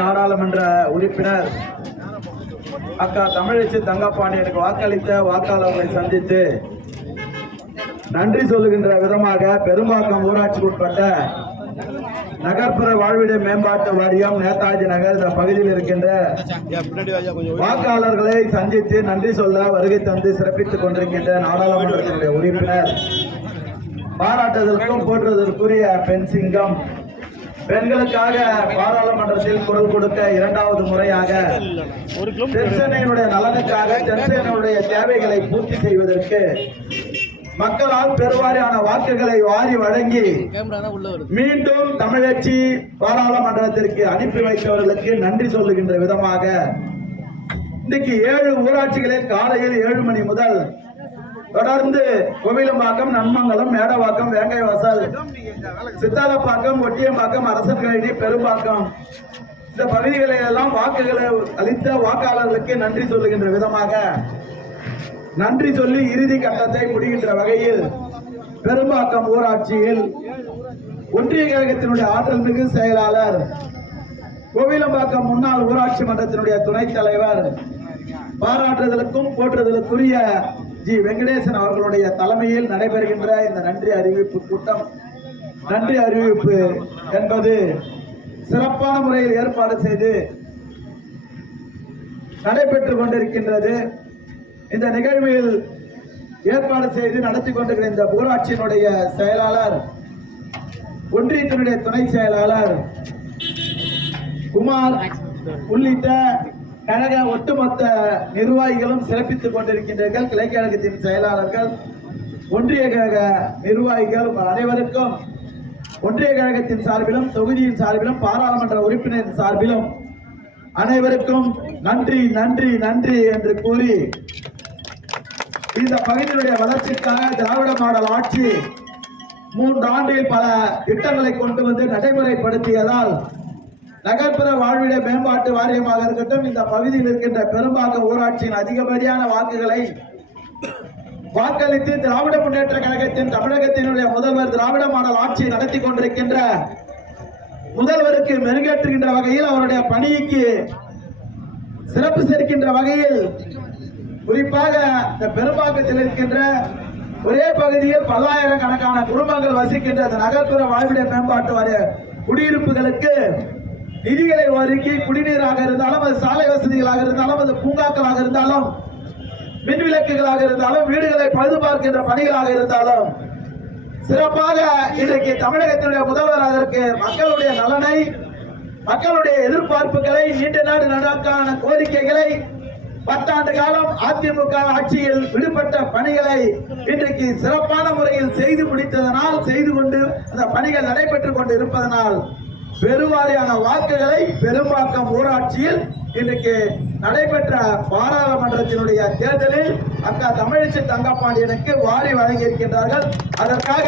நாடாளுமன்ற உறுப்பினர் அக்கா தமிழச்சி தங்கப்பாண்டியனுக்கு வாக்களித்த வாக்காளர்களை சந்தித்து நன்றி சொல்லுகின்ற விதமாக பெரும்பாக்கம் ஊராட்சிக்கு உட்பட்ட நகர்ப்புற வாழ்விட மேம்பாட்டு வாரியம் நேதாஜி நகர் இந்த பகுதியில் இருக்கின்ற வாக்காளர்களை சந்தித்து நன்றி சொல்ல வருகை தந்து சிறப்பித்துக் கொண்டிருக்கின்ற நாடாளுமன்றத்தினுடைய உறுப்பினர். பாராட்டுதற்கும் போற்றுவதற்குரிய பெண் சிங்கம் பெண்களுக்காக பாராளுமன்றத்தில் குரல் கொடுக்க இரண்டாவது முறையாக தென்சென்னையினுடைய நலனுக்காக தென்சென்னையுடைய தேவைகளை பூர்த்தி செய்வதற்கு மக்களால் பெருவாரியான வாக்குகளை வாரி வழங்கி மீண்டும் தமிழச்சி பாராளுமன்றத்திற்கு அனுப்பி வைத்தவர்களுக்கு நன்றி சொல்லுகின்ற விதமாக இன்னைக்கு ஏழு ஊராட்சிகளில் காலையில் ஏழு மணி முதல் தொடர்ந்து கோவிலம்பாக்கம் நன்மங்கலம் மேடவாக்கம் வேங்கைவாசல் சித்தாலப்பாக்கம் ஒட்டியம்பாக்கம் அரசன் கழனி பெரும்பாக்கம். இந்த பகுதிகளில் எல்லாம் வாக்குகளை அளித்த வாக்காளர்களுக்கு நன்றி சொல்லுகின்ற விதமாக நன்றி சொல்லி இறுதி கட்டத்தை முடிகின்ற வகையில் பெரும்பாக்கம் ஊராட்சியில் ஒன்றிய கழகத்தினுடைய ஆற்றல் மிகு செயலாளர் கோவிலம்பாக்கம் முன்னாள் ஊராட்சி மன்றத்தினுடைய துணைத் தலைவர் பாராட்டுதலுக்கும் போற்றுதலுக்குரிய ஜி வெங்கடேசன் அவர்களுடைய தலைமையில் நடைபெறுகின்ற இந்த நன்றி அறிவிப்பு கூட்டம். நன்றி அறிவிப்பு என்பது சிறப்பான முறையில் ஏற்பாடு செய்து நடைபெற்று கொண்டிருக்கின்றது. இந்த நிகழ்வில் ஏற்பாடு செய்து நடத்தி கொண்டிருக்கிற இந்த ஊராட்சியினுடைய செயலாளர் ஒன்றியத்தினுடைய துணை செயலாளர் குமார் உள்ளிட்ட கழக ஒட்டுமொத்த நிர்வாகிகளும் சிறப்பித்துக் கொண்டிருக்கின்றீர்கள். கிளைக்கழகத்தின் செயலாளர்கள் ஒன்றிய கழக நிர்வாகிகள் உங்கள் அனைவருக்கும் ஒன்றிய கழகத்தின் சார்பிலும் தொகுதியின் சார்பிலும் பாராளுமன்ற உறுப்பினரின் சார்பிலும் அனைவருக்கும் நன்றி நன்றி நன்றி என்று கூறி இந்த பகுதியினுடைய வளர்ச்சிக்காக திராவிட மாடல் ஆட்சி மூன்று ஆண்டில் பல திட்டங்களை கொண்டு வந்து நடைமுறைப்படுத்தியதால் நகர்ப்புற வாழ்விட மேம்பாட்டு வாரியமாக இருக்கட்டும் இந்த பகுதியில் இருக்கின்ற பெரும்பாக்க ஊராட்சியின் அதிகப்படியான வாக்குகளை வாக்களித்து திராவிட முன்னேற்ற கழகத்தின் தமிழகத்தினுடைய முதல்வர் திராவிட மாடல் ஆட்சி நடத்தி கொண்டிருக்கின்ற முதல்வருக்கு மெருகேற்றுகின்ற வகையில் அவருடைய பணிக்கு சிறப்பு சேர்க்கின்ற வகையில் குறிப்பாக இந்த பெரும்பாக்கத்தில் இருக்கின்ற ஒரே பகுதியில் பல்லாயிரக்கணக்கான குடும்பங்கள் வசிக்கின்ற இந்த நகர்ப்புற வாழ்விட மேம்பாட்டு வாரிய குடியிருப்புகளுக்கு நிதிகளை ஒதுக்கி குடிநீராக இருந்தாலும் அது சாலை வசதிகளாக இருந்தாலும் அது பூங்காக்களாக இருந்தாலும் மின் விளக்குகளாக இருந்தாலும் வீடுகளை பழுது பார்க்கின்ற பணிகளாக இருந்தாலும் சிறப்பாக இன்றைக்கு தமிழகத்தினுடைய முதல்வர் அதற்கு மக்களுடைய நலனை மக்களுடைய எதிர்பார்ப்புகளை நீண்ட நாடு நடக்கான கோரிக்கைகளை பத்தாண்டு காலம் அதிமுக ஆட்சியில் விடுபட்ட பணிகளை இன்றைக்கு சிறப்பான முறையில் செய்து முடித்ததனால் செய்து கொண்டு அந்த பணிகள் நடைபெற்றுக் கொண்டு இருப்பதனால் பெருவாரியான வாக்குகளை பெரும்பாக்கம் ஊராட்சியில் இன்றைக்கு நடைபெற்ற பாராளுமன்றத்தினுடைய தேர்தலில் அக்கா தமிழிசை தங்கப்பாண்டியனுக்கு வாரி வழங்கியிருக்கின்றார்கள். அதற்காக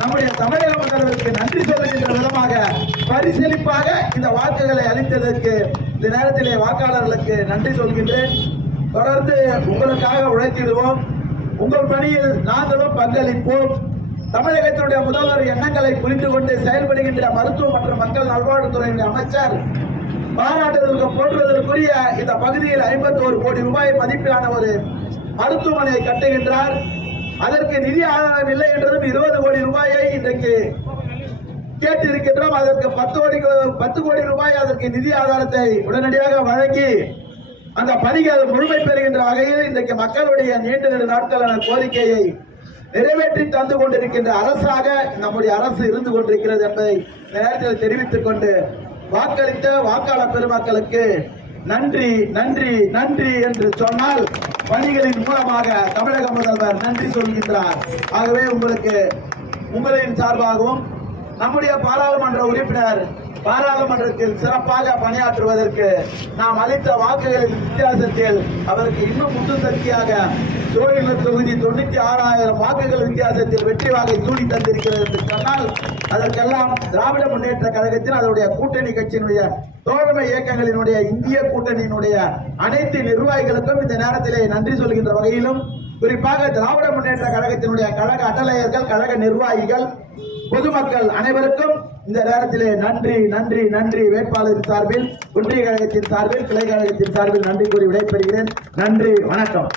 நம்முடைய தமிழக முதல்வருக்கு நன்றி சொல்லுகின்ற விதமாக பரிசீலிப்பாக இந்த வாக்குகளை அளித்ததற்கு இந்த நேரத்திலே வாக்காளர்களுக்கு நன்றி சொல்கின்றேன். தொடர்ந்து உங்களுக்காக உழைத்திடுவோம். உங்கள் பணியில் நாங்களும் பங்களிப்போம். தமிழகத்தினுடைய முதல்வர் எண்ணங்களை புரிந்து கொண்டு செயல்படுகின்ற மருத்துவ மற்றும் மக்கள் நல்வாழ்வுத்துறையினுடைய அமைச்சர் பாராட்டுவதற்கு போற்றுவதற்குரிய இந்த பகுதியில் 51 கோடி ரூபாய் மதிப்பிலான ஒரு மருத்துவமனையை கட்டுகின்றார். அதற்கு நிதி ஆதாரம் இல்லை என்றதும் இருபது கோடி ரூபாயை இன்றைக்கு கேட்டிருக்கின்றோம். அதற்கு பத்து கோடி பத்து கோடி ரூபாய் அதற்கு நிதி ஆதாரத்தை உடனடியாக வழங்கி அந்த பணிகள் முழுமை பெறுகின்ற வகையில் இன்றைக்கு மக்களுடைய நீண்ட நெடு நாட்களான கோரிக்கையை நிறைவேற்றி தந்து கொண்டிருக்கின்ற அரசாக நம்முடைய அரசு இருந்து கொண்டிருக்கிறது என்பதை நேரத்தில் தெரிவித்துக் கொண்டு வாக்களித்த வாக்காளர் பெருமக்களுக்கு நன்றி நன்றி நன்றி என்று சொன்னால் பணிகளின் மூலமாக தமிழக முதல்வர் நன்றி சொல்கின்றார். ஆகவே உங்களுக்கு உங்களின் சார்பாகவும் நம்முடைய பாராளுமன்ற உறுப்பினர் பாராளுமன்றத்தில் சிறப்பாக பணியாற்றுவதற்கு நாம் அளித்த வாக்குகளின் வித்தியாசத்தில் அவருக்கு இன்னும் முத்து சக்தியாக சோழிலர் தொகுதி தொண்ணூத்தி ஆறாயிரம் வாக்குகள் வித்தியாசத்தில் வெற்றி வாகை சூடி தந்திருக்கிறது என்று சொன்னால் அதற்கெல்லாம் திராவிட முன்னேற்ற கழகத்தின் அதனுடைய கூட்டணி கட்சியினுடைய தோழமை இயக்கங்களினுடைய இந்திய கூட்டணியினுடைய அனைத்து நிர்வாகிகளுக்கும் இந்த நேரத்திலே நன்றி சொல்கின்ற வகையிலும் குறிப்பாக திராவிட முன்னேற்ற கழகத்தினுடைய கழக அட்டலையர்கள் கழக நிர்வாகிகள் பொதுமக்கள் அனைவருக்கும் இந்த நேரத்திலே நன்றி நன்றி நன்றி வேட்பாளர் சார்பில் ஒன்றிய கழகத்தின் சார்பில் கிளை கழகத்தின் சார்பில் நன்றி கூறி விடைபெறுகிறேன். நன்றி வணக்கம்.